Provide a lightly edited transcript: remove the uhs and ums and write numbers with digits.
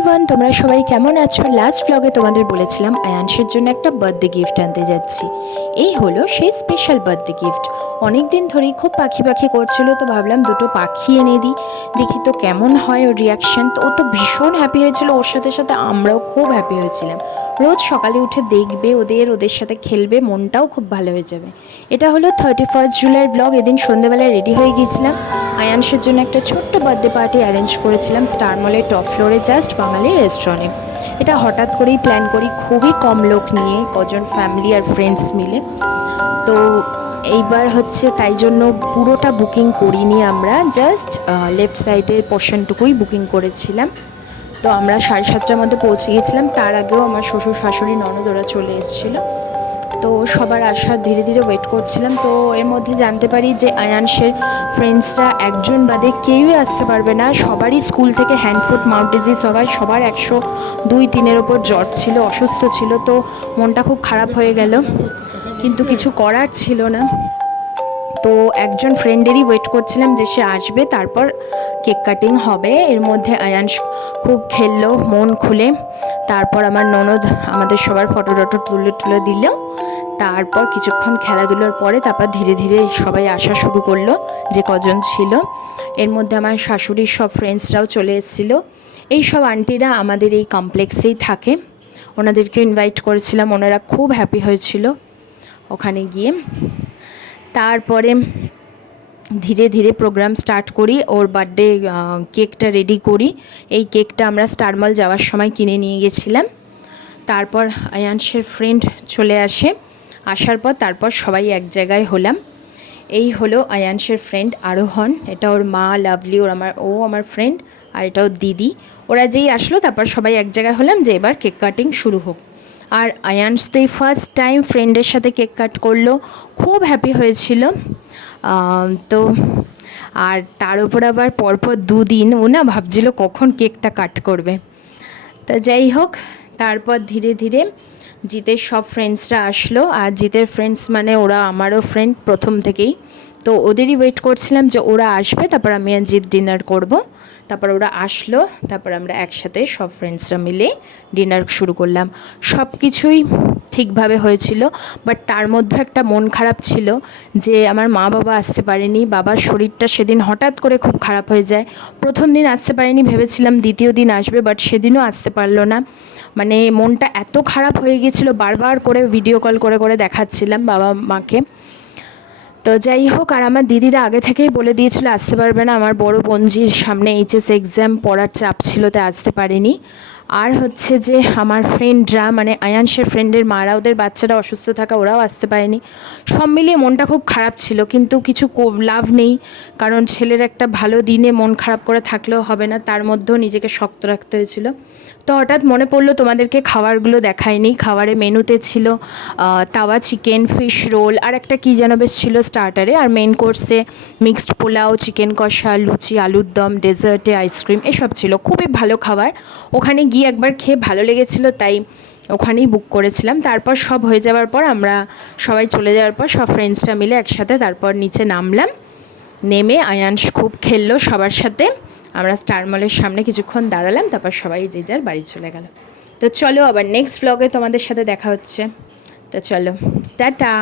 Everyone, তোমরা সবাই কেমন আছো? লাস্ট ব্লগে তোমাদের বলেছিলাম আয়ানসের জন্য একটা বার্থডে গিফট আনতে যাচ্ছি। এই হলো সেই স্পেশাল বার্থডে গিফট। অনেক দিন ধরেই খুব পাখি পাখি করছিল, তো ভাবলাম দুটো পাখি এনে দিই, দেখি তো কেমন হয় ওর রিয়াকশান। তো ও তো ভীষণ হ্যাপি হয়েছিল, ওর সাথে সাথে আমরাও খুব হ্যাপি হয়েছিলাম। রোজ সকালে উঠে দেখবে ওদের সাথে খেলবে, মনটাও খুব ভালো হয়ে যাবে। এটা হলো 31 জুলাইয়ের ব্লগ। এদিন সন্ধ্যেবেলায় রেডি হয়ে গিয়েছিলাম, আয়ানসের জন্য একটা ছোট্ট বার্থডে পার্টি অ্যারেঞ্জ করেছিলাম স্টার মলের টপ ফ্লোরে জাস্ট বাঙালি রেস্টুরেন্টে। এটা হঠাৎ করেই প্ল্যান করি, খুবই কম লোক নিয়ে, কজন ফ্যামিলি আর ফ্রেন্ডস মিলে। তো এইবার হচ্ছে তাই জন্য পুরোটা বুকিং করিনি আমরা, জাস্ট লেফট সাইডের পোর্শনটুকুই বুকিং করেছিলাম। তো আমরা 7:30টার মধ্যে পৌঁছে গেছিলাম। তার আগেও আমার শ্বশুর শাশুড়ি ননদ ওরা চলে এসেছিলো। তো সবার আসার ধীরে ধীরে ওয়েট করছিলাম। তো এর মধ্যে জানতে পারি যে আয়ানসের ফ্রেন্ডসরা একজন বাদে কেউই আসতে পারবে না, সবারই স্কুল থেকে হ্যান্ড ফুট মাউথ ডিজিজ সবার 102-3-এর ওপর জ্বর ছিল, অসুস্থ ছিল। তো মনটা খুব খারাপ হয়ে গেল, কিন্তু কিছু করার ছিল না। তো একজন ফ্রেন্ডেরই ওয়েট করছিলাম যে সে আসবে, তারপর কেক কাটিং হবে। এর মধ্যে আয়ানস খুব খেললো মন খুলে। তারপর আমার ননদ আমাদের সবার ফটো টটো তুলে দিল। তারপর কিছুক্ষণ খেলাধুলার পরে তারপর ধীরে ধীরে সবাই আসা শুরু করলো, যে কজন ছিল। এর মধ্যে আমার শাশুড়ির সব ফ্রেন্ডসরাও চলে এসেছিলো। এই সব আন্টিরা আমাদের এই কমপ্লেক্সেই থাকে, ওনাদেরকে ইনভাইট করেছিলাম, ওনারা খুব হ্যাপি হয়েছিল ওখানে গিয়ে। তারপরে ধীরে ধীরে প্রোগ্রাম স্টার্ট করি, ওর বার্থডে কেকটা রেডি করি। এই কেকটা আমরা স্টার মল যাওয়ার সময় কিনে নিয়ে গেছিলাম। তারপর আয়ানসের ফ্রেন্ড চলে আসে, আসার পর তারপর সবাই এক জায়গায় হলাম। এই হলো আয়ানসের ফ্রেন্ড আরোহণ, এটা ওর মা লাভলি, ও আমার ফ্রেন্ড, আর এটা ওর দিদি। ওরা যেই আসলো তারপর সবাই এক জায়গায় হলাম যে এবার কেক কাটিং শুরু হোক। আর আয়ানস তো এই ফার্স্ট টাইম ফ্রেন্ডের সাথে কেক কাট করলো, খুব হ্যাপি হয়েছিল। তো আর তার উপর আবার পরপর 2 দিন ও না ভাবছিল কখন কেকটা কাট করবে। তা যাই হোক, তারপর ধীরে ধীরে জিতের সব ফ্রেন্ডসরা আসলো। আর জিতের ফ্রেন্ডস মানে ওরা আমারও ফ্রেন্ড প্রথম থেকেই, তো ওদেরই ওয়েট করছিলাম যে ওরা আসবে, তারপর আমি আর জিত ডিনার করব। তারপর ওরা আসলো, তারপর আমরা একসাথে সব ফ্রেন্ডসরা মিলে ডিনার শুরু করলাম। সব কিছুই ঠিকভাবে হয়েছিল, বাট তার মধ্যে একটা মন খারাপ ছিল যে আমার মা বাবা আসতে পারেনি। বাবার শরীরটা সেদিন হঠাৎ করে খুব খারাপ হয়ে যায়। প্রথম দিন আসতে পারেনি, ভেবেছিলাম দ্বিতীয় দিন আসবে, বাট সেদিনও আসতে পারলো না। মানে মনটা এত খারাপ হয়ে গিয়েছিলো, বারবার করে ভিডিও কল করে করে দেখাচ্ছিলাম বাবা মাকে। তো যাই হোক, আর আমার দিদিরা আগে থেকেই বলে দিয়েছিল আসতে পারবে না। আমার বড় বোনজির সামনে এইচএস এক্সাম, পড়ার চাপ ছিল, তাই আসতে পারিনি। আর হচ্ছে যে আমার ফ্রেন্ডরা মানে আয়ানসের ফ্রেন্ডের মারা, ওদের বাচ্চারা অসুস্থ থাকা, ওরাও আসতে পারেনি। সব মিলিয়ে মনটা খুব খারাপ ছিল, কিন্তু কিছু লাভ নেই, কারণ ছেলের একটা ভালো দিনে মন খারাপ করে থাকলেও হবে না, তার মধ্যেও নিজেকে শক্ত রাখতে হয়েছিল। তো হঠাৎ মনে পড়লো তোমাদেরকে খাবারগুলো দেখায়নি। খাবারের মেনুতে ছিল তাওয়া চিকেন, ফিশ রোল, আর একটা কী যেন বেশ ছিল স্টার্টারে, আর মেন কোর্সে মিক্সড পোলাও, চিকেন কষা, লুচি, আলুর দম, ডেজার্টে আইসক্রিম, এসব ছিল। খুবই ভালো খাবার, ওখানে গিয়ে একবার খেয়ে ভালো লেগেছিলো, তাই ওখানেই বুক করেছিলাম। তারপর সব হয়ে যাওয়ার পর আমরা সবাই চলে যাওয়ার পর সব ফ্রেন্ডসরা মিলে একসাথে তারপর নিচে নামলাম। নেমে আয়ানস খুব খেললো সবার সাথে। আমরা স্টার মলের সামনে কিছুক্ষণ দাঁড়ালাম, তারপর সবাই যে যার বাড়ি চলে গেল। তো চলো আবার নেক্সট ব্লগে তোমাদের সাথে দেখা হচ্ছে। তো চলো, টাটা।